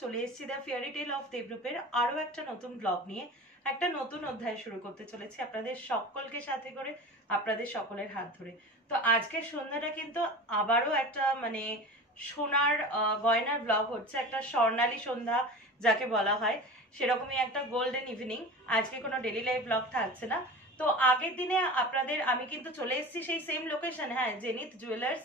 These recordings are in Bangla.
চলে এসেছি দ্য ফেয়ারি টেল অফ দেবরূপের আরো একটা নতুন ব্লগ নিয়ে। একটা নতুন অধ্যায় শুরু করতে চলেছি আপনাদের সকলকে সাথে করে, আপনাদের সকলের হাত ধরে। তো আজকের সন্ধ্যাটা কিন্তু আবারও একটা সোনার গয়নার ব্লগ হচ্ছে, একটা স্বর্ণালী সন্ধ্যা যাকে বলা হয়, সেরকমই একটা গোল্ডেন ইভিনিং। আজকে কোনো ডেলি লাইফ ব্লগ থাকছে না। তো আগের দিনে আপনাদের আমি কিন্তু চলে এসেছি সেই সেম লোকেশন, হ্যাঁ, Zenith jewellers,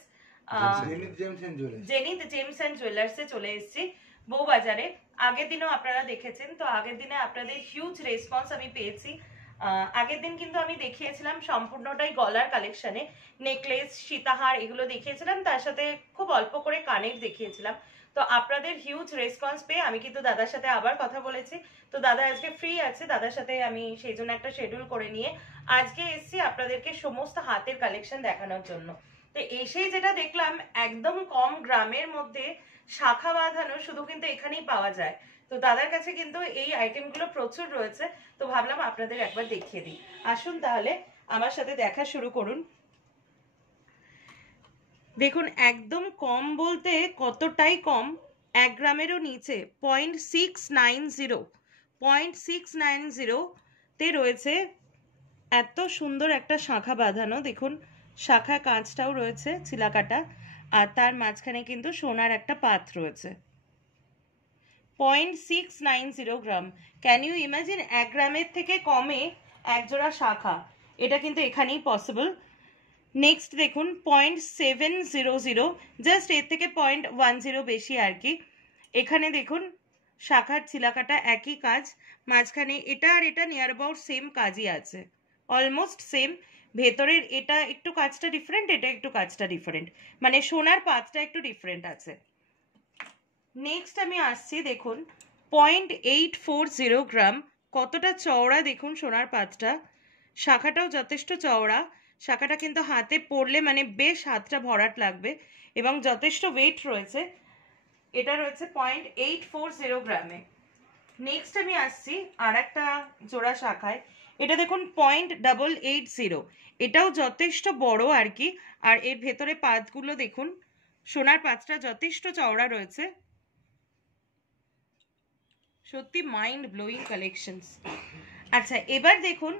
Zenith gems and জুয়েলার্সে চলে এসেছি বউবাজারে। আগের দিনও আপনারা দেখেছেন, তো আগের দিনে আপনাদের হিউজ রেসপন্স আমি পেয়েছি। আগের দিন কিন্তু আমি দেখিয়েছিলাম সম্পূর্ণটাই গলার কালেকশনে, নেকলেস, সীতাহার এগুলো দেখিয়েছিলাম, তার সাথে খুব অল্প করে কানের দেখিয়েছিলাম। তো আপনাদের হিউজ রেসপন্স পেয়ে আমি কিন্তু দাদার সাথে আবার কথা বলেছি। তো দাদা আজকে ফ্রি আছে, দাদার সাথে আমি সেই জন্য একটা শিডিউল করে নিয়ে আজকে এসেছি আপনাদেরকে সমস্ত হাতের কালেকশন দেখানোর জন্য। তো এসেই যেটা দেখলাম, একদম কম গ্রামের মধ্যে শাখা বাঁধানো শুধু কিন্তু এখানেই পাওয়া যায়। তো দাদার কাছে কিন্তু এই আইটেমগুলো প্রচুর রয়েছে, তো ভাবলাম আপনাদের একবার দেখিয়ে দিই। আসুন তাহলে আমার সাথে দেখা শুরু করুন। দেখুন, একদম কম বলতে কতটাই কম, 1 গ্রামেরও নিচে, 0.690 তে রয়েছে এত সুন্দর একটা শাখা বাঁধানো। দেখুন, শাখা কাঁচটাও রয়েছে ছিলাকাটা, আর তার মাঝখানে কিন্তু সোনার একটা পাত রয়েছে। 0.690 গ্রাম। ক্যান ইউ ইমাজিন, 1 গ্রামের থেকে কমে একজোড়া শাখা, এটা কিন্তু এখানেই পসিবল। নেক্সট দেখুন 0.700, জাস্ট এর থেকে 0.10 বেশি আর কি। এখানে দেখুন শাখার ছিলাকাটা একই কাজ, মাঝখানে এটা আর এটা নিয়ার অ্যাবাউট সেম কাজই আছে, অলমোস্ট সেম। ভেতরের এটা একটু কাজটা ডিফারেন্ট, এটা একটু কাজটা ডিফারেন্ট, মানে সোনার পাতটা একটু ডিফারেন্ট আছে। নেক্সট আমি আসছি, দেখুন 0.840 গ্রাম, কতটা চওড়া দেখুন সোনার পাতটা, শাখাটাও যথেষ্ট চওড়া। শাখাটা কিন্তু হাতে পরলে মানে বেশ হাতটা ভরাট লাগবে, এবং যথেষ্ট ওয়েট রয়েছে। এটা রয়েছে 0.840 গ্রামে। নেক্সট আমি আসছি আর একটা জোড়া শাখায়, এটা দেখুন 0.880, এটাও যথেষ্ট বড় আর কি। আর এর ভেতরে পাতগুলো দেখুন, সোনার পাতটা যথেষ্ট চওড়া রয়েছে। সত্যি মাইন্ড ব্লোয়িং কালেকশনস। আচ্ছা, এবার দেখুন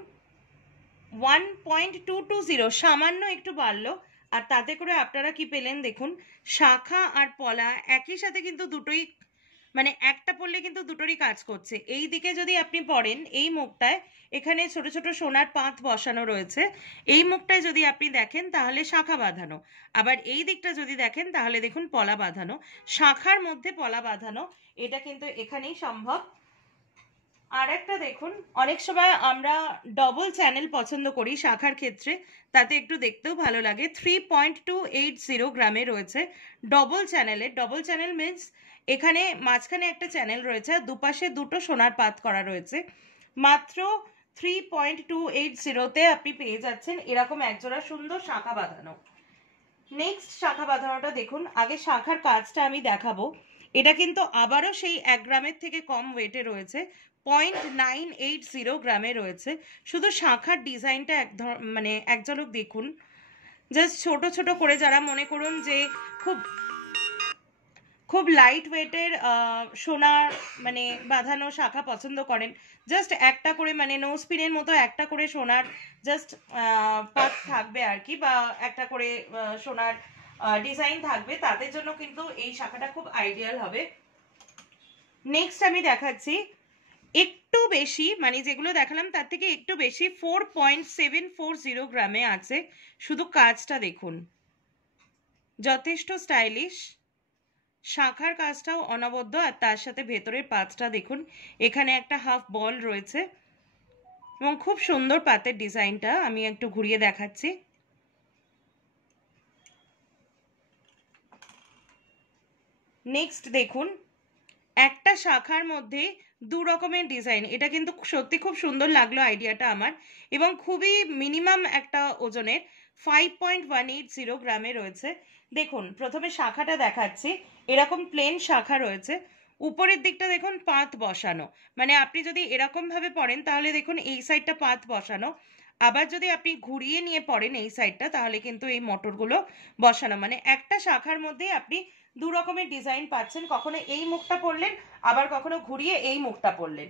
1.220, সামান্য একটু বাড়লো, আর তাতে করে আপনারা কি পেলেন দেখুন, শাখা আর পলা একই সাথে কিন্তু দুটোই, মানে একটা পড়লে কিন্তু দুটোরই কাজ করছে। এই দিকে যদি আপনি পড়েন, এই মুখটায় এখানে ছোট ছোট সোনার পাত বসানো রয়েছে, এই মুখটায় যদি আপনি দেখেন তাহলে শাখা বাঁধানো, আবার এই দিকটা যদি দেখেন তাহলে দেখুন পলা বাঁধানো, শাখার মধ্যে পলা বাঁধানো, এটা কিন্তু এখানেই সম্ভব। আর একটা দেখুন, অনেক সময় আমরা ডবল চ্যানেল পছন্দ করি শাখার ক্ষেত্রে, তাতে একটু দেখতেও ভালো লাগে। 3.280 গ্রামে রয়েছে ডবল চ্যানেলের। ডবল চ্যানেল মিনস এখানে মাঝখানে একটা চ্যানেল রয়েছে আর দুপাশে দুটো সোনার পাত করা রয়েছে। মাত্র 3.280-তে আপনি পেয়ে যাচ্ছেন এরকম একজোড়া সুন্দর শাখা বাঁধানো। নেক্সট শাখা বাঁধানোটা দেখুন, আগে শাখার কাজটা আমি দেখাবো। এটা কিন্তু আবারও সেই 1 গ্রামের থেকে কম ওয়েটে রয়েছে, 0.980 গ্রামে রয়েছে। শুধু শাখার ডিজাইনটা এক ঝলক দেখুন, জাস্ট ছোট ছোট করে, যারা মনে করুন যে খুব লাইট ওয়েটের সোনার বাঁধানো শাখা পছন্দ করেন, জাস্ট একটা করে নোজ পিনের মতো একটা করে সোনার জাস্ট পাত থাকবে আর কি, বা একটা করে সোনার ডিজাইন থাকবে, তাদের জন্য কিন্তু এই শাখাটা খুব আইডিয়াল হবে। নেক্সট আমি দেখাচ্ছি একটু বেশি, যেগুলো দেখালাম তার থেকে একটু বেশি, 4.740 গ্রামে আছে। শুধু কাজটা দেখুন, যথেষ্ট স্টাইলিশ, শাখার কাজটাও অনবদ্য, আর তার সাথে ভেতরের পাতটা দেখুন, এখানে একটা হাফ বল রয়েছে এবং খুব সুন্দর পাতের ডিজাইনটা। আমি একটু ঘুরিয়ে দেখাচ্ছি। নেক্সট দেখুন, একটা শাখার মধ্যে 2 রকমের ডিজাইন, এটা কিন্তু সত্যি খুব সুন্দর লাগলো আইডিয়াটা আমার, এবং খুবই মিনিমাম একটা ওজনের, 5.180 গ্রামে রয়েছে। দেখুন, প্রথমে শাখাটা দেখাচ্ছি, এরকম প্লেন শাখা রয়েছে, উপরের দিকটা দেখুন পাত বসানো, আপনি যদি এরকম ভাবে পড়েন তাহলে দেখুন এই সাইডটা পাত বসানো, আবার যদি আপনি ঘুরিয়ে নিয়ে পড়েন এই সাইডটা তাহলে কিন্তু এই মটরগুলো বসানো, একটা শাখার মধ্যে আপনি দু রকমের ডিজাইন পাচ্ছেন, কখনো এই মুখটা পরলেন, আবার কখনো ঘুরিয়ে এই মুখটা পরলেন।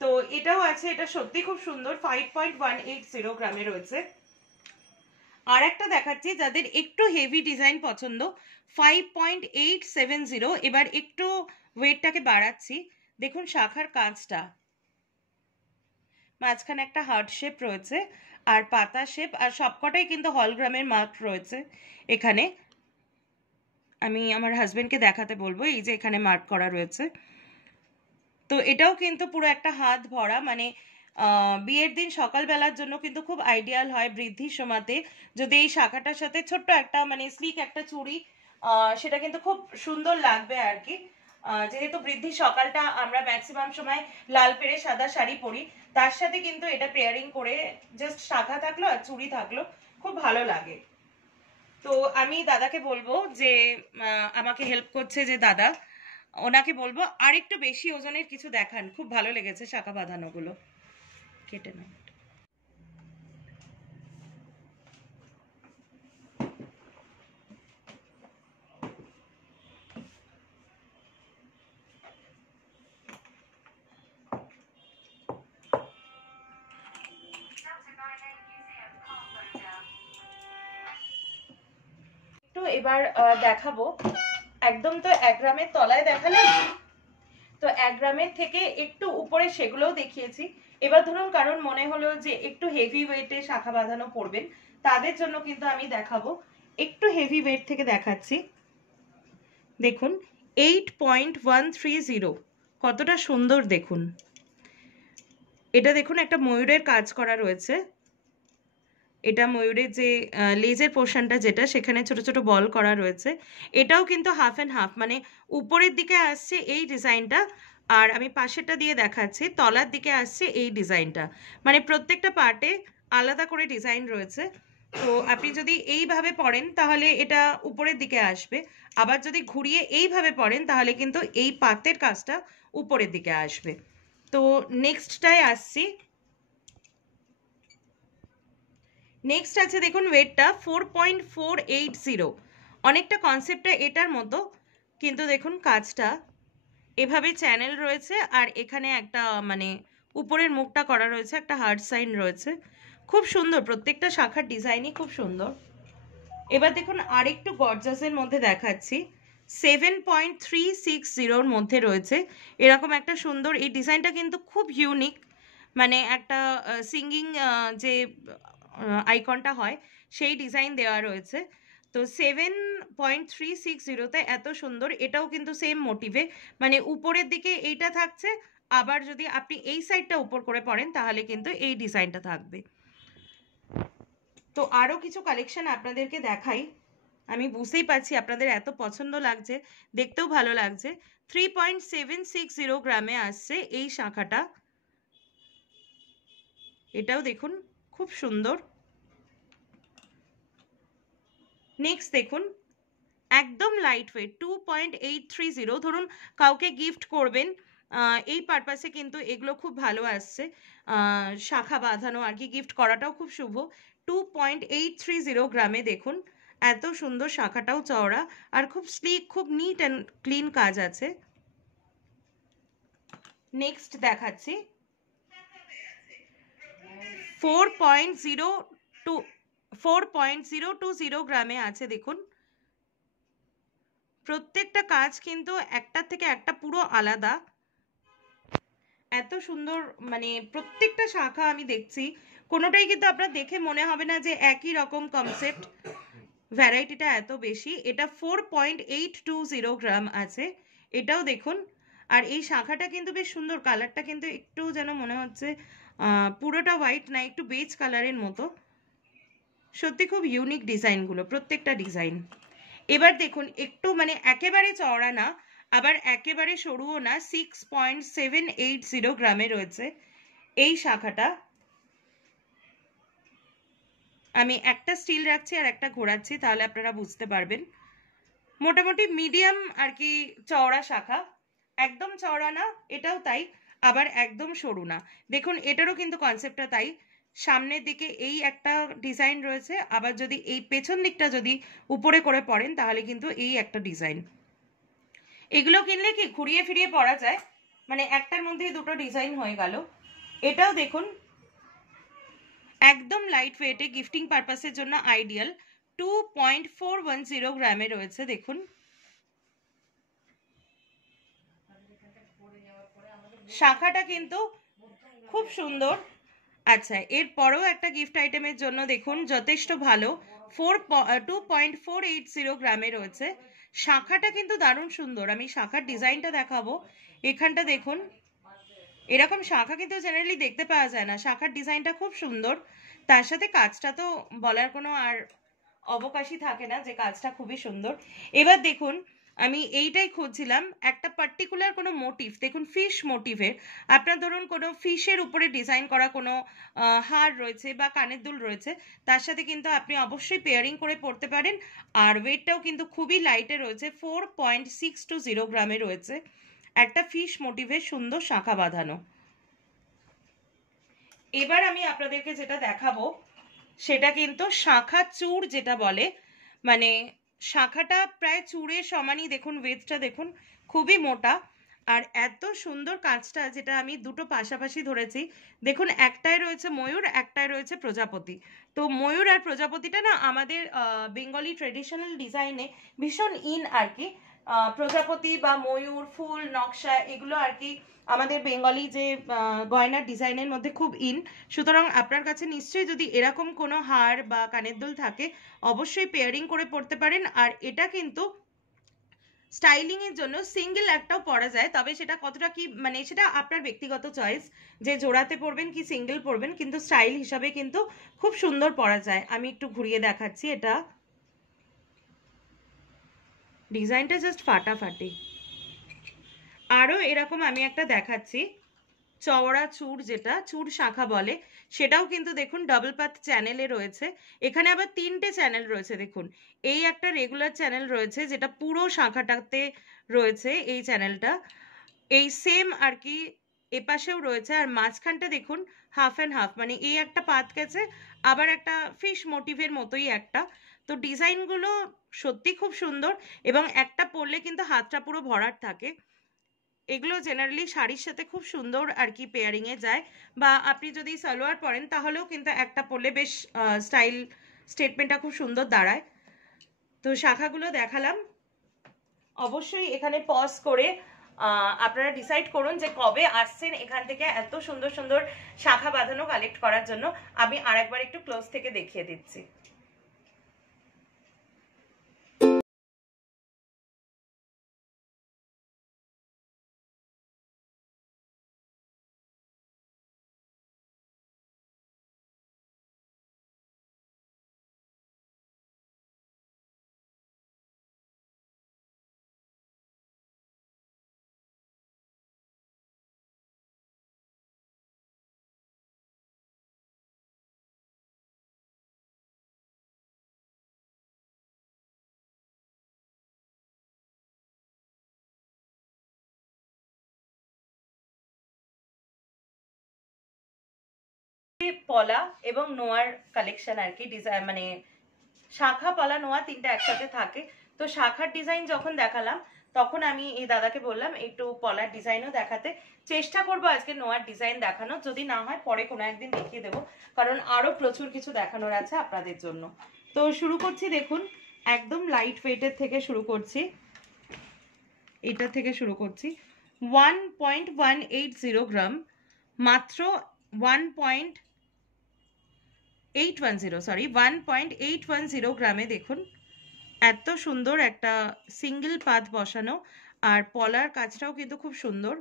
তো এটাও আছে, এটা সত্যি খুব সুন্দর, 5.180 গ্রামে রয়েছে। আর একটা দেখাচ্ছি যাদের একটু হেভি ডিজাইন পছন্দ, 5.870। এবার একটু ওয়েটটাকে বাড়াচ্ছি, দেখুন শাখার কাঁচটা, মাঝখানে একটা হার্ট শেপ রয়েছে আর পাতা শেপ, আর সবকটাই কিন্তু হলগ্রামের মার্ক রয়েছে এখানে। আমি আমার হাজবেন্ডকে দেখাতে বলবো, এই যে এখানে মার্ক করা রয়েছে। তো এটাও কিন্তু পুরো একটা হাত ভরা, মানে বিয়ের দিন সকালবেলার জন্য কিন্তু খুব আইডিয়াল হয় বৃদ্ধির সময়তে, যদি এই শাখাটার সাথে ছোট্ট একটা মানে স্লিক একটা চুড়ি, সেটা কিন্তু খুব সুন্দর লাগবে আর কি। যেহেতু বৃদ্ধির সকালটা আমরা ম্যাক্সিমাম সময় লাল পেরে সাদা শাড়ি পরি, তার সাথে কিন্তু এটা পেয়ারিং করে জাস্ট শাখা থাকলো আর চুড়ি থাকলো, খুব ভালো লাগে। তো আমি দাদাকে বলবো যে আমাকে হেল্প করছে যে দাদা, ওনাকে বলবো আর একটু বেশি ওজনের কিছু দেখান, খুব ভালো লেগেছে শাখা বাঁধানোগুলো। কেটে নাও। তো এবার দেখাবো, একদম তো 1 গ্রামের তলায় দেখালাম, তো 1 গ্রামের থেকে একটু উপরে সেগুলোও দেখিয়েছি। এবার ধরুন কারণ মনে হলো যে একটু হেভি ওয়েটে শাখা বাঁধানো পড়বেন, তাদের জন্য কিন্তু আমি দেখাবো একটু হেভি ওয়েট থেকে দেখাচ্ছি। দেখুন 8.130, কতটা সুন্দর দেখুন। এটা দেখুন একটা ময়ূরের কাজ করা রয়েছে, এটা ময়ূরের যে লেজের পোর্শনটা যেটা, সেখানে ছোট ছোট বল করা রয়েছে। এটাও কিন্তু হাফ অ্যান্ড হাফ, মানে উপরের দিকে আসছে এই ডিজাইনটা, আর আমি পাশেরটা দিয়ে দেখাচ্ছি তলার দিকে আসছে এই ডিজাইনটা, মানে প্রত্যেকটা পার্টে আলাদা করে ডিজাইন রয়েছে। তো আপনি যদি এইভাবে পরেন তাহলে এটা উপরের দিকে আসবে, আবার যদি ঘুরিয়ে এইভাবে পরেন তাহলে কিন্তু এই পাতের কাজটা উপরের দিকে আসবে। তো নেক্সটটায় আসছি। নেক্সট আছে দেখুন ওয়েটটা 4.480, অনেকটা কনসেপ্টটা এটার মতো, কিন্তু দেখুন কাজটা এভাবে চ্যানেল রয়েছে আর এখানে একটা মানে উপরের মুখটা করা রয়েছে, একটা হার্ট সাইন রয়েছে, খুব সুন্দর, প্রত্যেকটা শাখার ডিজাইনই খুব সুন্দর। এবার দেখুন আরেকটু গর্জাসের মধ্যে দেখাচ্ছি, 7.360 মধ্যে রয়েছে এরকম একটা সুন্দর, এই ডিজাইনটা কিন্তু খুব ইউনিক, মানে একটা সিঙ্গিং যে আইকনটা হয় সেই ডিজাইন দেওয়া রয়েছে। তো 7.360তে এত সুন্দর, এটাও কিন্তু সেম মোটিভে, মানে উপরের দিকে এইটা থাকছে, আবার যদি আপনি এই সাইডটা উপর করে পড়েন তাহলে কিন্তু এই ডিজাইনটা থাকবে। তো আরও কিছু কালেকশন আপনাদেরকে দেখাই, আমি বুঝতেই পারছি আপনাদের এত পছন্দ লাগছে, দেখতেও ভালো লাগছে। 3.760 গ্রামে আসছে এই শাখাটা, এটাও দেখুন খুব সুন্দর। নেক্সট দেখুন একদম লাইট ওয়েট 2.830, ধরুন কাউকে গিফট করবেন এই পারপাসে কিন্তু এগুলো খুব ভালো আসছে, শাখা বাঁধানো আর কি গিফট করাটাও খুব শুভ। 2.830 গ্রামে দেখুন এত সুন্দর, শাখাটাও চওড়া আর খুব স্লিক, খুব নিট অ্যান্ড ক্লিন কাজ আছে। নেক্সট দেখাচ্ছি 4.020 গ্রামে আছে দেখুন, প্রত্যেকটা কাজ কিন্তু একটার থেকে একটা পুরো আলাদা, এত সুন্দর, মানে প্রত্যেকটা শাখা আমি দেখছি কোনোটাই কিন্তু আপনার দেখে মনে হবে না যে একই রকম কনসেপ্ট, ভ্যারাইটিটা এত বেশি। এটা 4.820 গ্রাম আছে, এটাও দেখুন। আর এই শাখাটা কিন্তু বেশ সুন্দর, কালারটা কিন্তু একটু যেন মনে হচ্ছে পুরোটা হোয়াইট না, একটু বেজ কালারের মতো, সত্যি খুব ইউনিক ডিজাইনগুলো, প্রত্যেকটা ডিজাইন। এবার দেখুন একটু মানে একেবারে চওড়া না, আবার একেবারে সরুও না, 6.780 গ্রামে রয়েছে এই শাখাটা। আমি একটা স্টিল রাখছি আর একটা ঘোরাচ্ছি, তাহলে আপনারা বুঝতে পারবেন। মোটামুটি মিডিয়াম আর কি চওড়া শাখা, একদম চওড়া না এটাও তাই, আবার একদম সরু না। দেখুন এটারও কিন্তু কনসেপ্টটা তাই, সামনের দিকে এই একটা ডিজাইন রয়েছে, আবার যদি এই পেছন দিকটা যদি উপরে করে পড়েন তাহলে কিন্তু এই একটা ডিজাইন, এগুলো কিনলে কি ঘুরিয়ে ফিরিয়ে পরা যায়, মানে একটার মধ্যে দুটো ডিজাইন হয়ে গেল। এটাও দেখুন একদম লাইট ওয়েটে, গিফটিং পারপাসের জন্য আইডিয়াল। 2.410 গ্রামে রয়েছে দেখুন। শাখাটা কিন্তু খুব সুন্দর। আচ্ছা, এরপরেও একটা গিফট আইটেমের জন্য দেখুন যথেষ্ট ভালো, 2.480 গ্রামে রয়েছে। শাখাটা কিন্তু দারুণ সুন্দর, আমি শাখার ডিজাইনটা দেখাবো। এখানটা দেখুন, এরকম শাখা কিন্তু জেনারেলি দেখতে পাওয়া যায় না, শাখার ডিজাইনটা খুব সুন্দর। তার সাথে কাজটা তো বলার কোনো আর অবকাশই থাকে না যে কাজটা খুবই সুন্দর। এবার দেখুন, আমি এইটাই খুঁজছিলাম, একটা পার্টিকুলার কোনো মোটিভ, দেখুন ফিশ মোটিভের, আপনার ধরুন কোনো ফিশের উপরে ডিজাইন করা কোনো হার রয়েছে বা কানের দুল রয়েছে, তার সাথে কিন্তু আপনি অবশ্যই পেয়ারিং করে পরতে পারেন। আর ওয়েটটাও কিন্তু খুবই লাইটে রয়েছে, 4.620 গ্রামে রয়েছে, একটা ফিশ মোটিভের সুন্দর শাখা বাঁধানো। এবার আমি আপনাদেরকে যেটা দেখাবো সেটা কিন্তু শাখা চূড় যেটা বলে, মানে শাখাটা প্রায় চূড়ের সমানই, দেখুন ওয়েটটা দেখুন খুবই মোটা। আর এত সুন্দর কাজটা, যেটা আমি দুটো পাশাপাশি ধরেছি, দেখুন একটায় রয়েছে ময়ূর, একটায় রয়েছে প্রজাপতি। তো ময়ূর আর প্রজাপতিটা না আমাদের বেঙ্গলি ট্রেডিশনাল ডিজাইনে ভীষণ ইন আর কি। প্রজাপতি বা ময়ূর, ফুল, নকশা, এগুলো আর কি আমাদের বেঙ্গলি যে গয়নার ডিজাইনের মধ্যে খুব ইন। সুতরাং আপনার কাছে নিশ্চয়ই যদি এরকম কোনো হার বা কানের দুল থাকে, অবশ্যই পেয়ারিং করে পরতে পারেন। আর এটা কিন্তু স্টাইলিং এর জন্য সিঙ্গেল একটাও পরা যায়, তবে সেটা কতটা কি, মানে সেটা আপনার ব্যক্তিগত চয়েস যে জোড়াতে পরবেন কি সিঙ্গেল পরবেন, কিন্তু স্টাইল হিসাবে কিন্তু খুব সুন্দর পরা যায়। আমি একটু ঘুরিয়ে দেখাচ্ছি, এটা ডিজাইনটা জাস্ট ফাটাফাটি। আরও এরকম আমি একটা দেখাচ্ছি, চওড়া চূড়, যেটা চূড় শাখা বলে, সেটাও কিন্তু দেখুন ডাবল পাত চ্যানেলে রয়েছে। এখানে আবার তিনটে চ্যানেল রয়েছে, দেখুন এই একটা রেগুলার চ্যানেল রয়েছে যেটা পুরো শাখাটাতে রয়েছে, এই চ্যানেলটা এই সেম আর কি এপাশেও রয়েছে। আর মাঝখানটা দেখুন হাফ অ্যান্ড হাফ, মানে এই একটা পাত গেছে, আবার একটা ফিশ মোটিভের মতোই একটা। তো ডিজাইনগুলো সত্যি খুব সুন্দর, এবং একটা পরলে কিন্তু হাতটা পুরো ভরাট থাকে। এগুলো জেনারেলি শাড়ির সাথে খুব সুন্দর আর কি পেয়ারিংয়ে যায়, বা আপনি যদি সালোয়ার পরেন তাহলেও কিন্তু একটা পরলে বেশ স্টাইল স্টেটমেন্টটা খুব সুন্দর দাঁড়ায়। তো শাখাগুলো দেখালাম, অবশ্যই এখানে পজ করে আপনারা ডিসাইড করুন যে কবে আসছেন এখান থেকে এত সুন্দর সুন্দর শাখা বাঁধানো কালেক্ট করার জন্য। আমি আরেকবার একটু ক্লোজ থেকে দেখিয়ে দিচ্ছি। পলা এবং নোয়ার কালেকশন আর কি, ডিজাইন মানে শাখা, পলা, নোয়া তিনটা একসাথে থাকে। তো শাখার ডিজাইন যখন দেখালাম তখন আমি এই দাদাকে বললাম একটু পলার ডিজাইনও দেখাতে। চেষ্টা করবো আজকে নোয়ার ডিজাইন দেখানো, যদি না হয় পরে কোনো একদিন দেখিয়ে দেবো, কারণ আরো প্রচুর কিছু দেখানোর আছে আপনাদের জন্য। তো শুরু করছি, দেখুন একদম লাইট ওয়েটের থেকে শুরু করছি, এটা থেকে শুরু করছি। 1.180 গ্রাম, মাত্র 1.810 গ্রামে দেখুন এত সুন্দর একটা সিঙ্গেল পাত বসানো। আর পলার কাজটাও কিন্তু খুব সুন্দর,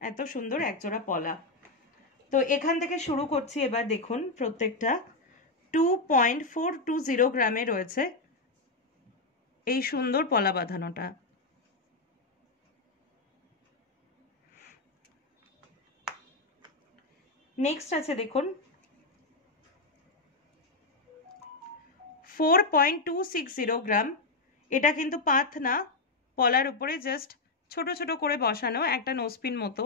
এত সুন্দর একজোড়া পলা। তো এখান থেকে শুরু করছি, এবার দেখুন প্রত্যেকটা 2.420 গ্রামে রয়েছে এই সুন্দর পলা বাঁধানোটা। নেক্সট আছে দেখুন 4.260 গ্রাম, এটা কিন্তু পাত না, পলার উপরে জাস্ট ছোট ছোট করে বসানো একটা নোজপিন মতো।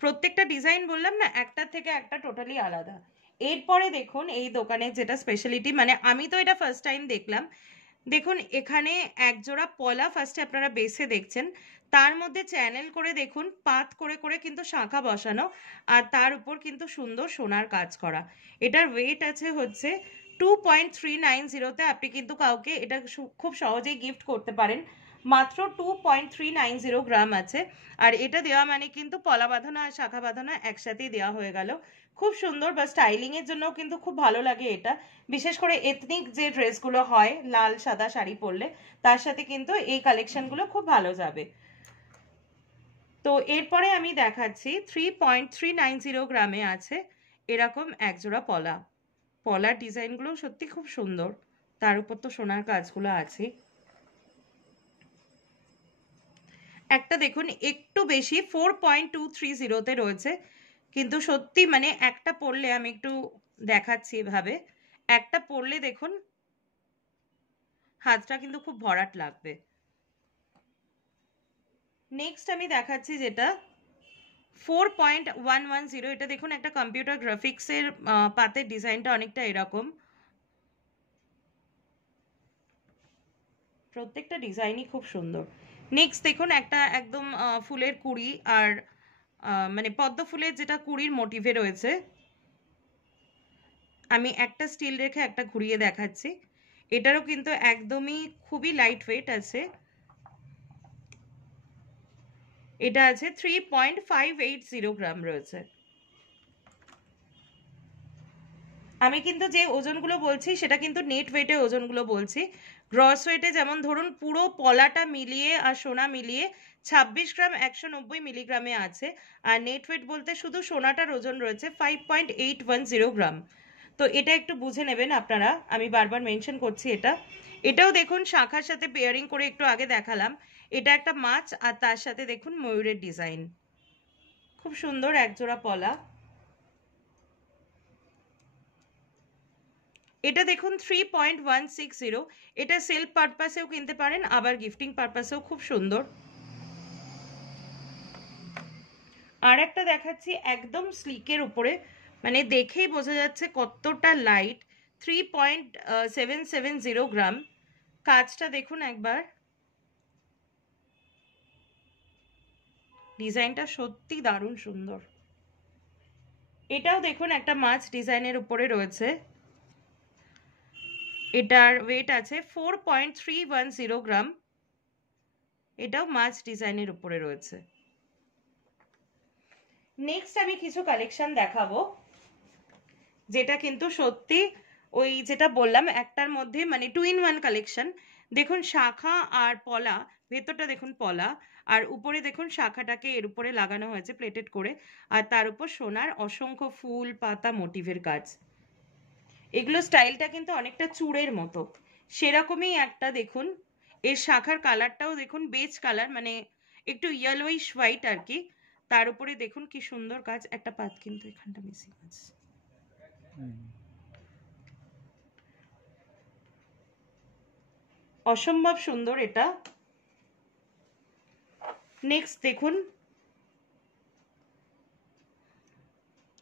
প্রত্যেকটা ডিজাইন বললাম না একটার থেকে একটা টোটালি আলাদা। এরপরে দেখুন এই দোকানের যেটা স্পেশালিটি, মানে আমি তো এটা ফার্স্ট টাইম দেখলাম, দেখুন এখানে এক জোড়া পলা ফার্স্টে আপনারা বেসে দেখছেন, তার মধ্যে চ্যানেল করে দেখুন পাত করে করে কিন্তু শাখা বসানো, আর তার উপর কিন্তু সুন্দর সোনার কাজ করা। এটার ওয়েট আছে হচ্ছে 2.390। আপনি কিন্তু কাউকে এটা খুব সহজেই গিফট করতে পারেন। মাত্র 2.390 গ্রাম আছে। আর এটা দেওয়া মানে কিন্তু পলা বাঁধানো আর শাখা বাঁধানো একসাথেই দেওয়া হয়ে গেল। খুব সুন্দর, বা স্টাইলিং এর জন্য কিন্তু খুব ভালো লাগে এটা। বিশেষ করে এথনিক যে ড্রেসগুলো হয় লাল সাদা শাড়ি পরলে, তার সাথে কিন্তু এই কালেকশনগুলো খুব ভালো যাবে। তো এরপরে আমি দেখাচ্ছি 3.390 গ্রামে আছে এরকম একজোড়া পলা। পলার ডিজাইনগুলো সত্যি খুব সুন্দর, তার উপর তো সোনার কাজগুলো আছে। একটা দেখুন একটু বেশি 4.230-তে রয়েছে, কিন্তু সত্যি মানে একটা পরলে আমি একটু দেখাচ্ছি এভাবে, একটা পরলে দেখুন হাতটা কিন্তু খুব ভরাট লাগবে। নেক্সট আমি দেখাচ্ছি যেটা 4.110। এটা দেখুন একটা কম্পিউটার গ্রাফিক্সের পাতের ডিজাইনটা অনেকটা এরকম, প্রত্যেকটা ডিজাইনই খুব সুন্দর। নেক্সট দেখুন একটা একদম ফুলের কুড়ি, আর মানে পদ্ম ফুলের যেটা কুড়ির মোটিভে রয়েছে। আমি একটা স্টিল রেখে একটা ঘুরিয়ে দেখাচ্ছি। এটারও কিন্তু একদমই খুবই লাইট ওয়েট আছে। এটা আছে 3.580 গ্রাম রয়েছে। আমি কিন্তু যে ওজনগুলো বলছি সেটা কিন্তু নেট ওয়েটে ওজনগুলো বলছি। গ্রস ওয়েটে যেমন ধরুন পুরো পলাটা মিলিয়ে আর সোনা মিলিয়ে 26 গ্রাম 190 মিলিগ্রামে আছে। আর নেট ওয়েট বলতে শুধু সোনাটার ওজন রয়েছে 5.810 গ্রাম। তো এটা একটু বুঝে নেবেন আপনারা, আমি বারবার মেনশন করছি এটা। এটাও দেখুন শাখার সাথে পেয়ারিং করে একটু আগে দেখালাম। এটা একটা মাছ, আর তার সাথে দেখুন ময়ূরের ডিজাইন, খুব সুন্দর একজোড়া পলা। এটা দেখুন 3.160। এটা সেলফ পারপাসেও কিনতে পারেন, আবার গিফটিং পারপাসেও খুব সুন্দর। আর একটা দেখাচ্ছি একদম স্লিকের উপরে, মানে দেখেই বোঝা যাচ্ছে কতটা লাইট। 3.770 গ্রাম। কাজটা দেখুন একবার, ডিজাইনটা সত্যি দারুণ সুন্দর। এটাও দেখুন একটা মাছ ডিজাইনের উপরে রয়েছে। এটার ওয়েট আছে 4.310 গ্রাম। এটাও মাছ ডিজাইনের উপরে রয়েছে। নেক্সট আমি কিছু কালেকশন দেখাবো, যেটা কিন্তু সত্যি ওই যেটা বললাম একটার মধ্যে মানে 2-in-1 কালেকশন। দেখুন শাখা আর পলা, ভেতরটা দেখুন পলা, আর উপরে দেখুন শাখাটাকে এর উপরে লাগানো হয়েছে প্লেটেড করে, আর তার উপর সোনার অসংখ্য ফুল পাতা মোটিভের কাজ। এগুলো স্টাইলটা কিন্তু অনেকটা চূড়ের মতো, সেরকমই একটা দেখুন। এর শাখার কালারটাও দেখুন বেজ কালার, মানে একটু ইয়েলোইশ হোয়াইট আর কি। তার উপরে দেখুন কি সুন্দর কাজ। একটা পাত কিন্তু এখানটা মিসিং আছে। অসম্ভব সুন্দর এটা। নেক্সট দেখুন,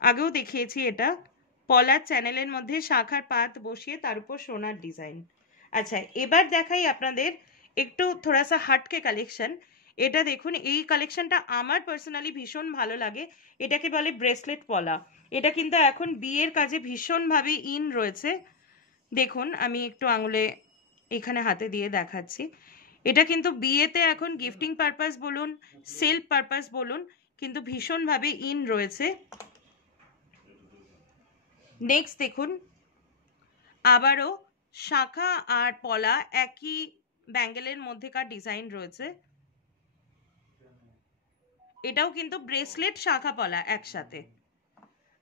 আগেও দেখিয়েছি এটা, পলার চ্যানেলের মধ্যে শাখার পাত বসিয়ে তার উপর সোনার ডিজাইন। আচ্ছা এবার দেখাই আপনাদের একটু থোড়াসা হাটকে কালেকশন। এটা দেখুন, এই কালেকশনটা আমার পার্সোনালি ভীষণ ভালো লাগে। এটাকে বলে ব্রেসলেট পলা। এটা কিন্তু এখন বিয়ের কাজে ভীষণভাবে ইন রয়েছে। দেখুন আমি একটু আঙুলে এখানে হাতে দিয়ে দেখাচ্ছি। এটা কিন্তু বিয়েতে এখন গিফটিং পারপাস বলুন সেলফ পারপাস বলুন কিন্তু ভীষণভাবে ইন রয়েছে। নেক্সট দেখুন, আবারও শাখা আর পলা একই ব্যাঙ্গেলের মধ্যেকার ডিজাইন রয়েছে। এটাও কিন্তু ব্রেসলেট শাখা পলা একসাথে।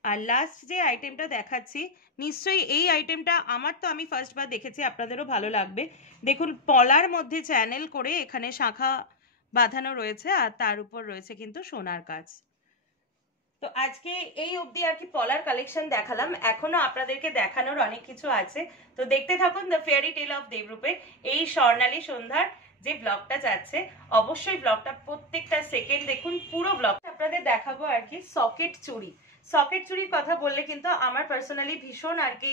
আর লাস্ট যে আইটেমটা দেখাচ্ছি, নিশ্চয়ই এই আইটেমটা আমার তো আমি ফার্স্ট বার দেখেছি, আপনাদেরও ভালো লাগবে। দেখুন পলার মধ্যে চ্যানেল করে এখানে শাখা বাঁধানো রয়েছে, আর তার উপর রয়েছে কিন্তু সোনার কাজ। তো আজকে এই অবধি আর কি পলার কালেকশন দেখালাম, এখনো আপনাদেরকে দেখানোর অনেক কিছু আছে। তো দেখতে থাকুন দ্য ফেয়ারি টেল অফ দেবরূপের এই স্বর্ণালী সন্ধ্যার যে ব্লগটা যাচ্ছে। অবশ্যই ব্লগটা প্রত্যেকটা সেকেন্ড দেখুন, পুরো ব্লগ আপনাদের দেখাবো আর কি সকেট চুড়ি। সকেট চুড়ির কথা বললে কিন্তু আমার পার্সোনালি ভীষণ আর কি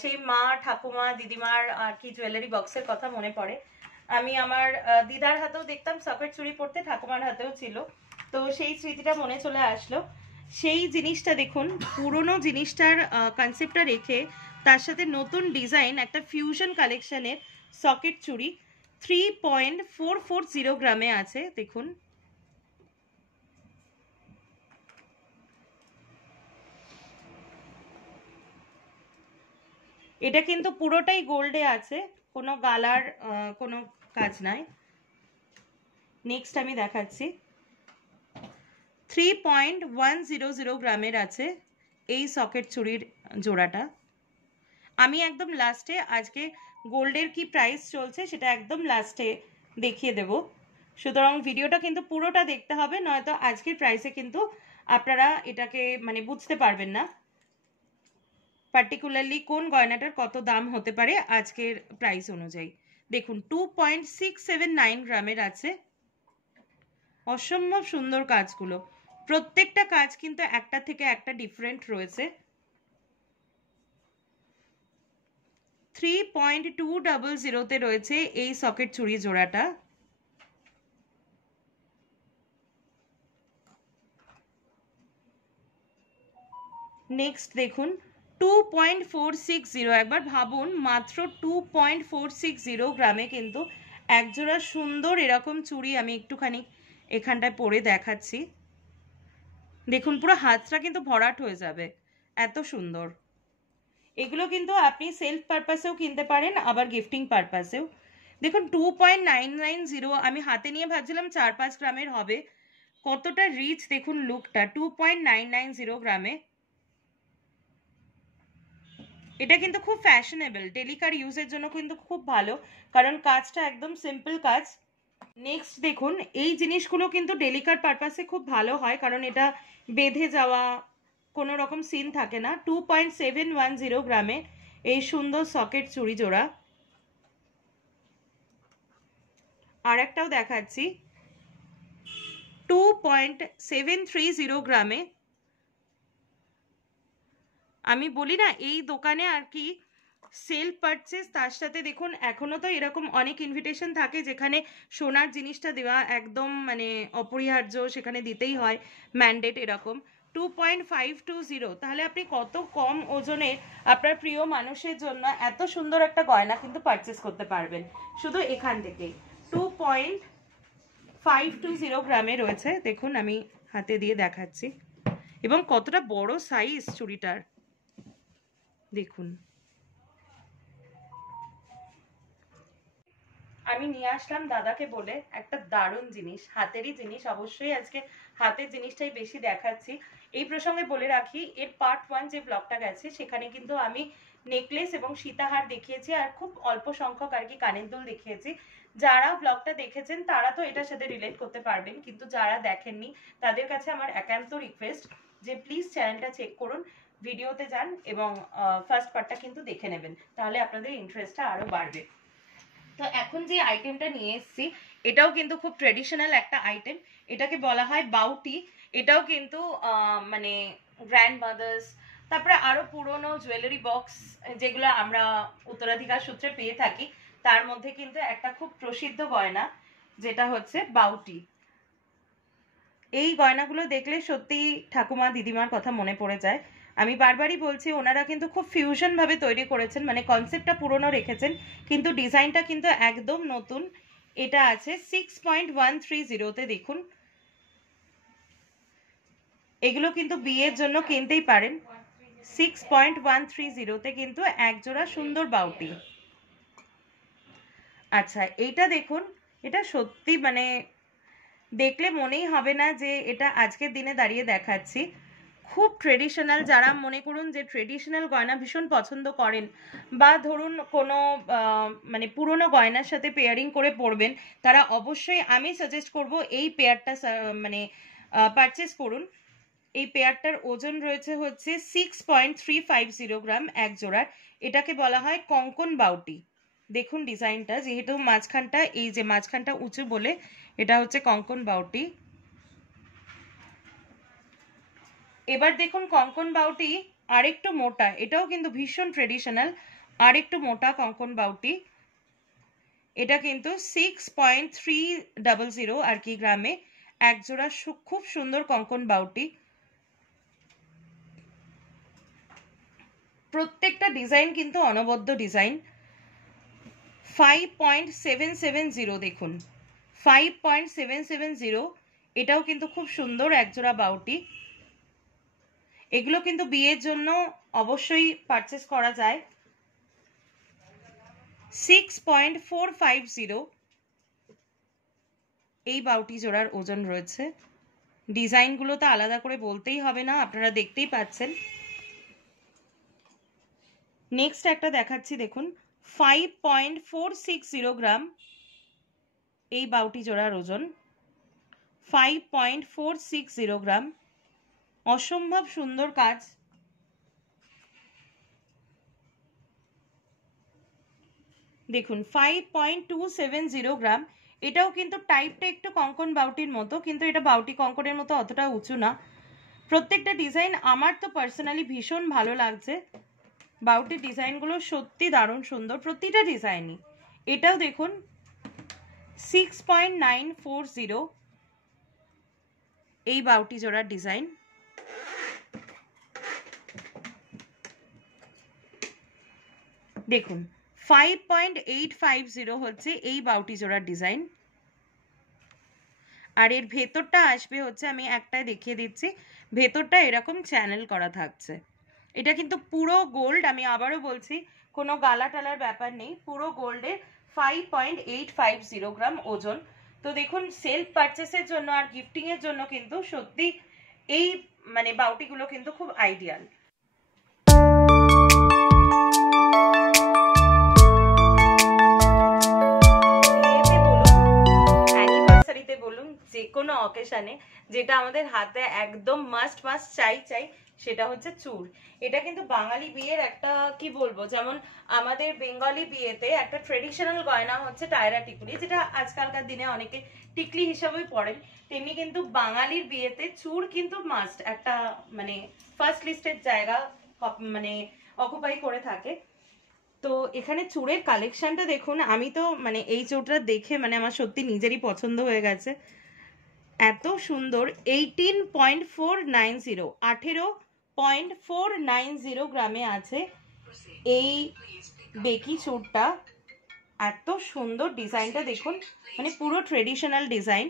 সেই মা ঠাকুমা দিদিমার আর কি জুয়েলারি বক্সের কথা মনে পড়ে। আমি আমার দিদার হাতেও দেখতাম সকেট চুড়ি পরতে, ঠাকুমার হাতেও ছিল, তো সেই স্মৃতিটা মনে চলে আসলো। সেই জিনিসটা দেখুন, পুরনো জিনিসটার কনসেপ্টটা রেখে তার সাথে নতুন ডিজাইন, একটা ফিউশন কালেকশনের সকেট চুড়ি 3.440 গ্রামে আছে। দেখুন, এটা কিন্তু পুরোটাই গোল্ডে আছে, কোনো গালার কোনো কাজ নাই। নেক্সট আমি দেখাচ্ছি, 3.100 গ্রামের আছে এই সকেট চুড়ির জোড়াটা। আমি একদম লাস্টে আজকে গোল্ডের কি প্রাইস চলছে সেটা একদম লাস্টে দেখিয়ে দেব, সুতরাং ভিডিওটা কিন্তু পুরোটা দেখতে হবে, নয়তো আজকের প্রাইসে কিন্তু আপনারা এটাকে মানে বুঝতে পারবেন না পার্টিকুলারলি কোন গয়নাটার কত দাম হতে পারে আজকের প্রাইস অনুযায়ী। দেখুন 2.679 গ্রামের আছে, অসম্ভব সুন্দর কাজগুলো, প্রত্যেকটা কাজ কিন্তু একটা থেকে একটা ডিফারেন্ট রয়েছে। 3.200 রয়েছে এই সকেট চুড়ি জোড়াটা। নেক্সট দেখুন 2.460, একবার ভাবুন মাত্র 2.460 গ্রামে কিন্তু একজোড়া সুন্দর এরকম চুড়ি আমি একটুখানি এখানটায় পরে দেখাচ্ছি। দেখুন পুরো হাতটা কিন্তু ভরাট হয়ে যাবে, এত সুন্দর। এগুলো কিন্তু আপনি সেলফ পারপাসেও কিনতে পারেন, আবার গিফটিং পারপাসেও। দেখুন 2.990, আমি হাতে নিয়ে ভাবছিলাম 4-5 গ্রামের হবে, কতটা রিচ দেখুন লুকটা। 2.990 গ্রামে এটা কিন্তু খুব ফ্যাশনেবল, ডেলিকার ইউজের জন্য কিন্তু খুব ভালো, কারণ কাজটা একদম সিম্পল কাজ। নেক্সট দেখুন, এই জিনিসগুলো কিন্তু ডেলিকার পারপাসে খুব ভালো হয়, কারণ এটা বেঁধে যাওয়া কোনো রকম সিন থাকে না। 2.710 গ্রামে এই সুন্দর সকেট চুড়ি জোড়া। আর একটাও দেখাচ্ছি 2.730 গ্রামে। আমি বলি না এই দোকানে আর কি সেল পারচেস, তার সাথে দেখুন এখনো তো এরকম অনেক ইনভিটেশন থাকে যেখানে সোনার জিনিসটা দেওয়া একদম মানে অপরিহার্য, সেখানে দিতেই হয়, ম্যান্ডেট এরকম। 2.520, তাহলে আপনি কত কম ওজনের আপনার প্রিয় মানুষের জন্য এত সুন্দর একটা গয়না কিন্তু পারচেস করতে পারবেন শুধু এখান থেকে। 2.520 গ্রামে রয়েছে, দেখুন আমি হাতে দিয়ে দেখাচ্ছি, এবং কতটা বড় সাইজ চুড়িটার দেখুন। আমি নিয়ে আসলাম দাদাকে বলে একটা দারুণ জিনিস, হাতেরই জিনিস, অবশ্যই আজকে হাতের জিনিসটাই বেশি দেখাচ্ছি। এই প্রসঙ্গে বলে রাখি, এর পার্ট 1 যে ব্লগটা গেছে সেখানে কিন্তু আমি নেকলেস এবং সীতাহার দেখিয়েছি, আর খুব অল্প সংখ্যক আর কি কানের দুল দেখিয়েছি। যারা ব্লগটা দেখেছেন তারা তো এটার সাথে রিলেট করতে পারবেন, কিন্তু যারা দেখেননি তাদের কাছে আমার একান্ত রিকোয়েস্ট যে প্লিজ চ্যানেলটা চেক করুন, ভিডিওতে যান এবং ফার্স্ট পার্টটা কিন্তু দেখে নেবেন, তাহলে আপনাদের ইন্টারেস্টটা আরো বাড়বে। তো এখন যে আইটেমটা নিয়ে এসেছি এটাও কিন্তু খুব ট্রেডিশনাল একটা আইটেম, এটাকে বলা হয় বাউটি। এটাও কিন্তু মানে গ্র্যান্ড মাদার্স, তারপরে আরো পুরনো জুয়েলারি বক্স যেগুলো আমরা উত্তরাধিকার সূত্রে পেয়ে থাকি, তার মধ্যে কিন্তু একটা খুব প্রসিদ্ধ গয়না যেটা হচ্ছে বাউটি। এই গয়নাগুলো দেখলে সত্যি ঠাকুমা দিদিমার কথা মনে পড়ে যায়। আমি বারবারই বলছি, ওনারা কিন্তু খুব ফিউশন ভাবে তৈরি করেছেন, মানে কনসেপ্টটা পুরনো রেখেছেন কিন্তু ডিজাইনটা কিন্তু একদম নতুন। এটা আছে 6.130-তে, দেখুন এগুলো কিন্তু বিয়ের জন্য কিনতেই পারেন। 6.130-তে কিন্তু একজোড়া সুন্দর বাউটি। আচ্ছা এইটা দেখুন, এটা সত্যি মানে দেখলে মনেই হবে না যে এটা আজকের দিনে দাঁড়িয়ে দেখাচ্ছি। খুব ট্রেডিশনাল, যারা মনে করুন যে ট্রেডিশনাল গয়না ভীষণ পছন্দ করেন, বা ধরুন কোনো মানে পুরনো গয়নার সাথে পেয়ারিং করে পরবেন, তারা অবশ্যই আমি সাজেস্ট করব এই পেয়ারটা মানে পারচেস করুন। এই পেয়ারটার ওজন রয়েছে হচ্ছে 6.350 গ্রাম এক জোড়ার। এটাকে বলা হয় কঙ্কন বাউটি। দেখুন ডিজাইনটা, যেহেতু মাঝখানটা এই যে মাঝখানটা উঁচু বলে এটা হচ্ছে কঙ্কন বাউটি। এবার দেখুন কঙ্কন বাউটি আরেকটু মোটা, এটাও কিন্তু ভীষণ ট্রেডিশনাল, আরেকটু মোটা কঙ্কন বাউটি। এটা কিন্তু 6.300 আর কি গ্রামে একজোড়া খুব সুন্দর কঙ্কন বাউটি। প্রত্যেকটা ডিজাইন কিন্তু অনবদ্য ডিজাইন। 5.770 দেখুন, 5.770, এটাও কিন্তু খুব সুন্দর একজোড়া বাউটি। এগুলো কিন্তু বিয়ের জন্য অবশ্যই পারচেস করা যায়। 6.450 এই বাউটি জোড়ার ওজন রয়েছে। ডিজাইনগুলো তো আলাদা করে বলতেই হবে না, আপনারা দেখতেই পাচ্ছেন। নেক্সট একটা দেখাচ্ছি দেখুন, 5.460 গ্রাম এই বাউটি জোড়ার ওজন। 5.460 গ্রাম, অসম্ভব সুন্দর কাজ। দেখুন 5.270 গ্রাম, এটাও কিন্তু টাইপটা একটু কঙ্কন বাউটির মতো, কিন্তু এটা বাউটি কঙ্কনের মতো অতটা উঁচু না। প্রত্যেকটা ডিজাইন আমার তো পার্সোনালি ভীষণ ভালো লাগছে। বাউটির ডিজাইনগুলো সত্যি দারুণ সুন্দর প্রতিটা ডিজাইনই। এটাও দেখুন 6.940 এই বাউটি জোড়ার ডিজাইন। দেখুন 5.850 হচ্ছে এই বাউটি জোড়ার ডিজাইন। আর এর ভেতরটা আসবে হচ্ছে, আমি একটাই দেখিয়ে দিচ্ছি, ভেতরটা এরকম চ্যানেল করা থাকছে। এটা কিন্তু পুরো গোল্ড, আমি আবারও বলছি কোনো গালা টালার ব্যাপার নেই, পুরো গোল্ডের। 5.850 গ্রাম ওজন। তো দেখুন সেলফ পারচেসের জন্য আর গিফটিং এর জন্য কিন্তু সত্যি এই মানে বাউটিগুলো কিন্তু খুব আইডিয়াল। বলুন যে কোনো অকেশনে যেটা আমাদের হাতে একদম মাস্ট চাই সেটা হচ্ছে চূড়। এটা কিন্তু বাঙালি বিয়ের একটা কি বলবো, যেমন আমাদের বেঙ্গলি বিয়েতে একটা ট্রেডিশনাল গয়না হচ্ছে টায়রা টিকুলি, যেটা আজকালকার দিনে অনেকে টিকলি হিসাবে পড়েন, তেমনি কিন্তু বাঙালির বিয়েতে চূড় কিন্তু মাস্ট একটা মানে ফার্স্ট লিস্টের জায়গা মানে অকুপাই করে থাকে। তো এখানে চূড়ের কালেকশনটা দেখুন, আমি তো মানে এই চূড়টা দেখে মানে আমার সত্যি নিজেরই পছন্দ হয়ে গেছে, এত সুন্দর। 18.490 18.490 গ্রামে আছে এই বেকি চূড়টা। এত সুন্দর ডিজাইনটা দেখুন, মানে পুরো ট্রেডিশনাল ডিজাইন।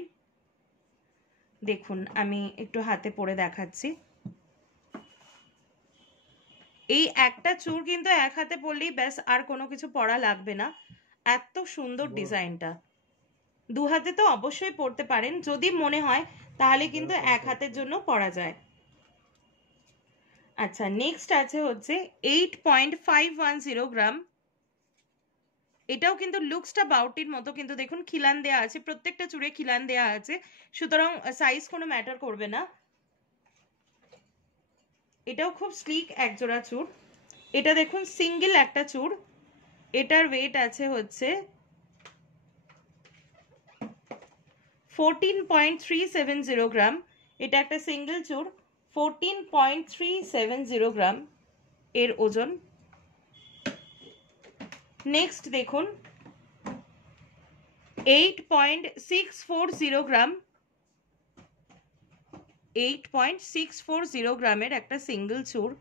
দেখুন আমি একটু হাতে পরে দেখাচ্ছি। এই একটা চূড় কিন্তু এক হাতে পরলেই ব্যাস, আর কোনো কিছু পরা লাগবে না। এত সুন্দর ডিজাইনটা। দু হাতে তো অবশ্যই পরতে পারেন, যদি মনে হয় তাহলে কিন্তু এক হাতের জন্য পরা যায়। আচ্ছা নেক্সট আছে হচ্ছে 8.510 গ্রাম। এটাও কিন্তু লুকসটা বাউটির মতো, কিন্তু দেখুন খিলান দেয়া আছে, প্রত্যেকটা চূড়ে খিলান দেয়া আছে, সুতরাং সাইজ কোনো ম্যাটার করবে না। এটাও খুব স্লিক একজোড়া চূড়। এটা দেখুন সিঙ্গেল একটা চূড়, এটার ওয়েট আছে হচ্ছে 14.370 গ্রাম। এটা একটা সিঙ্গেল চূড়, 14.370 গ্রাম এর ওজন। নেক্সট দেখুন 8.640 গ্রাম, 8.640 গ্রামের একটা সিঙ্গেল চূড়,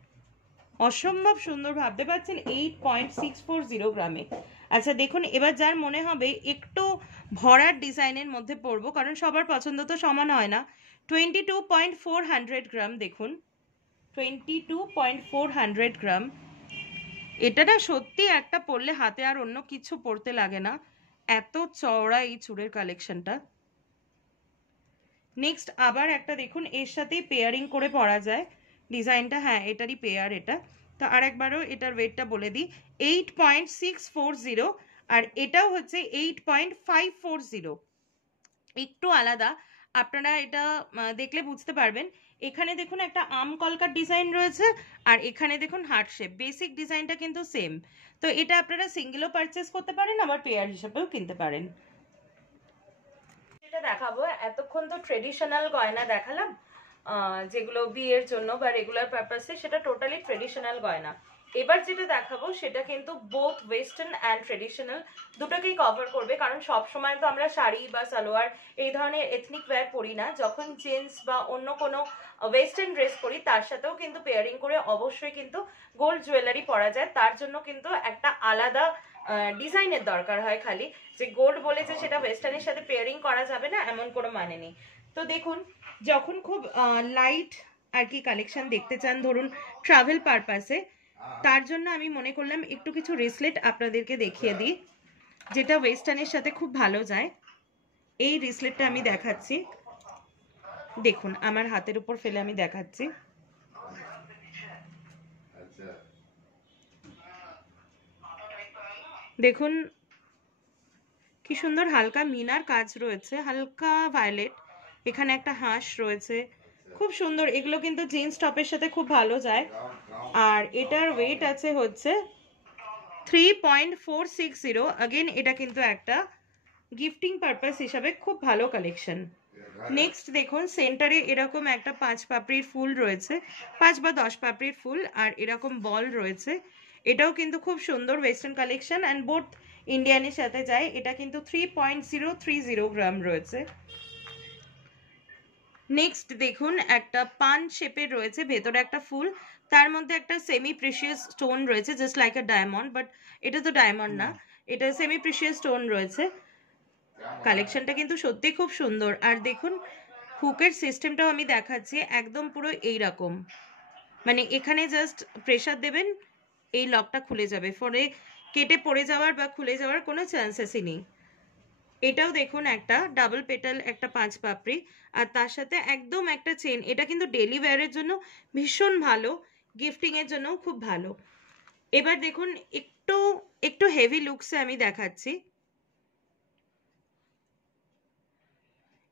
অসম্ভব সুন্দর, ভাবতে পারছেন 8.640 গ্রামে। আচ্ছা দেখুন এবার যার মনে হবে একটু ভরার ডিজাইনের মধ্যে পরবো, কারণ সবার পছন্দ তো সমান হয় না, 22.400 গ্রাম। দেখুন 22.400 গ্রাম। এটা না সত্যি একটা পরলে হাতে আর অন্য কিছু পরতে লাগে না, এত চওড়া এই চূড়ের কালেকশনটা। নেক্সট আবার একটা দেখুন, এর সাথেই পেয়ারিং করে পরা যায় ডিজাইনটা, হ্যাঁ এটারই পেয়ার এটা। তো আরেকবারও এটার ওয়েটটা বলে দিই, 8.640, আর এটাও হচ্ছে 8.540, একটু আলাদা, আপনারা এটা দেখলে বুঝতে পারবেন। এখানে দেখুন একটা আম কলকার ডিজাইন রয়েছে, আর এখানে দেখুন হার্ট শেপ, বেসিক ডিজাইনটা কিন্তু সেম। তো এটা আপনারা সিঙ্গেলও পারচেস করতে পারেন, আবার পেয়ার হিসেবেও কিনতে পারেন। যেটা দেখাবো, এতক্ষণ তো ট্রেডিশনাল গয়না দেখালাম, যেগুলো বিয়ের জন্য বা রেগুলার পারপাসে, সেটা টোটালি ট্রেডিশনাল গয়না। এবার যেটা দেখাবো সেটা কিন্তু বোথ ওয়েস্টার্ন অ্যান্ড ট্রেডিশনাল দুটোকেই কভার করবে, কারণ সব সময় তো আমরা শাড়ি বা সালোয়ার এই ধরনের এথনিক ওয়্যার পরি না। যখন জিন্স বা অন্য কোনো ওয়েস্টার্ন ড্রেস পরি তার সাথেও কিন্তু পেয়ারিং করে অবশ্যই কিন্তু গোল্ড জুয়েলারি পরা যায়। তার জন্য কিন্তু একটা আলাদা ডিজাইনের দরকার হয়, খালি যে গোল্ড বলে যে সেটা ওয়েস্টার্নের সাথে পেয়ারিং করা যাবে না এমন কোনো মানে নেই। তো দেখুন, যখন খুব লাইট আর কি কালেকশন দেখতে চান, ধরুন ট্রাভেল পারপাসে, তার জন্য আমি মনে করলাম একটু কিছু রিসলেট আপনাদেরকে দেখিয়ে দিই, যেটা ওয়েস্টার্নের সাথে খুব ভালো যায়। এই রিসলেটটা আমি দেখাচ্ছি, দেখুন আমার হাতের উপর ফেলে আমি দেখাচ্ছি। দেখুন কি সুন্দর হালকা মিনার কাজ রয়েছে, হালকা ভায়োলেট, এখানে একটা হাঁস রয়েছে, খুব সুন্দর। এগুলো কিন্তু জিন্স টপের সাথে খুব ভালো যায়। আর এটার ওয়েট আছে হচ্ছে 3.460। अगेन এটা কিন্তু একটা গিফটিং পারপাস হিসাবে খুব ভালো কালেকশন। নেক্সট দেখুন, সেন্টারে এরকম একটা 5 পাপড়ির ফুল রয়েছে, 5 বা 10 পাপড়ির ফুল, আর এরকম বল রয়েছে। এটাও কিন্তু খুব সুন্দর ওয়েস্টার্ন কালেকশন অ্যান্ড বোথ ইন্ডিয়ানের সাথে যায়। এটা কিন্তু 3.030 গ্রাম রয়েছে। নেক্সট দেখুন, একটা পান শেপের রয়েছে, ভেতরে একটা ফুল, তার মধ্যে একটা সেমি প্রিশিয়াস স্টোন রয়েছে, just like a diamond, but এটা তো ডায়মন্ড না, এটা সেমি প্রিশিয়াস স্টোন রয়েছে। কালেকশনটা কিন্তু সত্যি খুব সুন্দর। আর দেখুন হুকের সিস্টেমটাও আমি দেখাচ্ছি, একদম পুরো এইরকম, মানে এখানে জাস্ট প্রেসার দেবেন, এই লকটা খুলে যাবে, ফলে কেটে পড়ে যাওয়ার বা খুলে যাওয়ার কোনো চান্সেসই নেই। এটাও দেখুন একটা ডাবল পেটাল, একটা 5 পাপড়ি, আর তার সাথে একদম একটা চেন। এটা কিন্তু ডেলি ওয়্যারের জন্য ভীষণ ভালো, গিফটিং এর জন্য খুব ভালো। এবার দেখুন একটু একটু হেভি লুকসে আমি দেখাচ্ছি।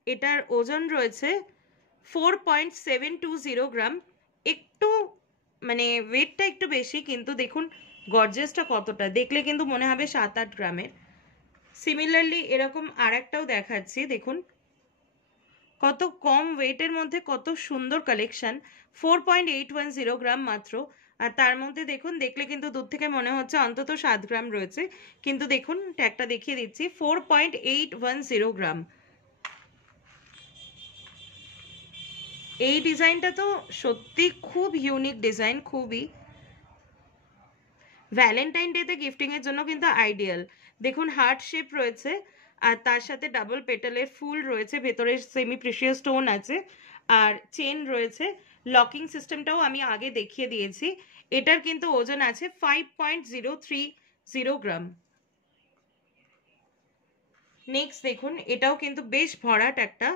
এটার ওজন রয়েছে 4.720 গ্রাম, একটু মানে ওয়েটটা একটু বেশি, কিন্তু দেখুন গর্জিয়াসটা কতটা, দেখলে কিন্তু মনে হবে 7-8 গ্রামের। সিমিলারলি এরকম আর একটাও দেখাচ্ছি, দেখুন কত কম ওয়েটের মধ্যে কত সুন্দর কালেকশন, 4.810 গ্রাম মাত্র। আর তার মধ্যে দেখুন, দেখলে কিন্তু দূর থেকে মনে হচ্ছে অন্তত 7 গ্রাম রয়েছে, কিন্তু দেখুন ট্যাগটা দেখিয়ে দিচ্ছি, 4.810 গ্রাম। এই ডিজাইনটা তো সত্যি খুব ইউনিক ডিজাইন, খুবই ভ্যালেন্টাইন ডেতে গিফটিং এর জন্য কিন্তু আইডিয়াল। দেখুন হার্ট শেপ রয়েছে, আর তার সাথে ডাবল পেটালের ফুল রয়েছে, ভেতরে সেমি প্রিশিয়াস স্টোন আছে, আর চেন রয়েছে। লকিং সিস্টেমটাও আমি আগে দেখিয়ে দিয়েছি। এটার কিন্তু ওজন আছে 5.030 গ্রাম। নেক্সট দেখুন, এটাও কিন্তু বেশ ভরাট একটা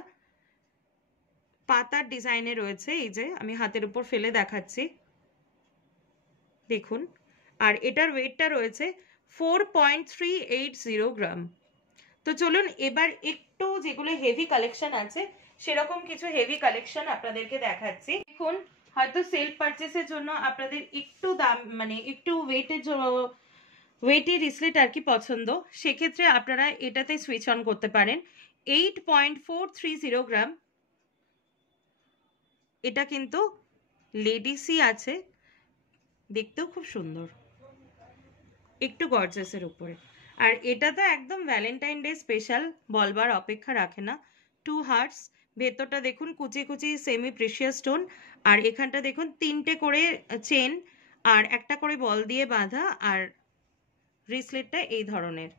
পাতার ডিজাইনে রয়েছে, এই যে আমি হাতের উপর ফেলে দেখাচ্ছি, দেখুন। আর এটার ওয়েটটা রয়েছে 4.380 গ্রাম। তো চলুন এবার একটু যেগুলো হেভি কালেকশন আছে সেরকম কিছু হেভি কালেকশন আপনাদেরকে দেখাচ্ছি। দেখুন, হয়তো সেলফ পারচেসের জন্য আপনাদের একটু দাম মানে একটু ওয়েটের রিসলেট আর কি পছন্দ, সেক্ষেত্রে আপনারা এটাতে সুইচ অন করতে পারেন। 8.430 গ্রাম, এটা কিন্তু লেডিসই আছে, দেখতেও খুব সুন্দর, একটু গর্জাসের উপরে। আর এটা তো একদম ভ্যালেন্টাইন ডে স্পেশাল, বলবার অপেক্ষা রাখে না। 2 হার্টস, ভেতরটা দেখুন কুচি কুচি সেমি প্রেশিয়াস স্টোন, আর এখানটা দেখুন 3টে করে চেন আর একটা করে বল দিয়ে বাঁধা, আর রিসলেটটা এই ধরনের।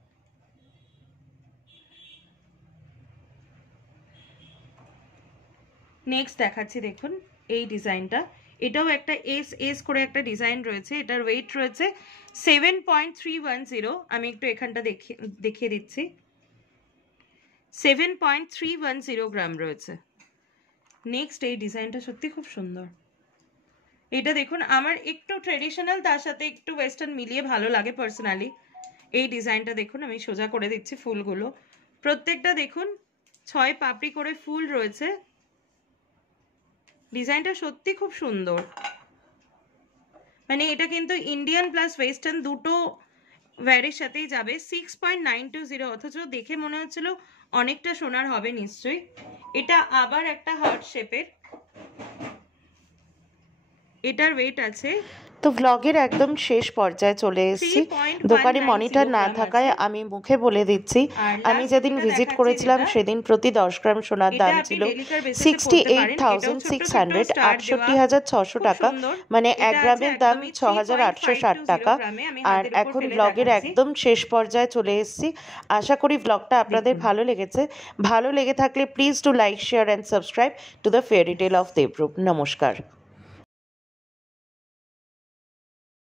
নেক্সট দেখাচ্ছি, দেখুন এই ডিজাইনটা, এটাও একটা এস করে একটা ডিজাইন রয়েছে। এটার ওয়েট রয়েছে 7.310। আমি একটু এখানটা দেখিয়ে দিচ্ছি, 7.310 গ্রাম রয়েছে। নেক্সট এই ডিজাইনটা সত্যি খুব সুন্দর। এটা দেখুন, আমার একটু ট্রেডিশনাল তার সাথে একটু ওয়েস্টার্ন মিলিয়ে ভালো লাগে পার্সোনালি। এই ডিজাইনটা দেখুন, আমি সোজা করে দিচ্ছি ফুলগুলো, প্রত্যেকটা দেখুন 6 পাপড়ি করে ফুল রয়েছে। ডিজাইনটা সত্যি খুব সুন্দর, মানে এটা কিন্তু ইন্ডিয়ান প্লাস ওয়েস্টার্ন দুটো ওয়্যারের সাথেই যাবে। 6.920, অথচ দেখে মনে হচ্ছিল অনেকটা সোনার হবে নিশ্চয়ই। এটা আবার একটা হার্ট শেপের, এটার ওয়েট আছে তো ভ্লগের একদম শেষ পর্যায়ে চলে এসেছি। দোকানে মনিটর না থাকায় আমি মুখে বলে দিচ্ছি, আমি যেদিন ভিজিট করেছিলাম সেদিন প্রতি 10 গ্রাম সোনার দাম ছিল 68,600, 68,600 টাকা, মানে 1 গ্রামের দাম 6,860 টাকা। আর এখন ভ্লগের একদম শেষ পর্যায়ে চলে এসেছি। আশা করি ভ্লগটা আপনাদের ভালো লেগেছে। ভালো লেগে থাকলে please to like, share and subscribe to the fairy tale of Debrup. নমস্কার।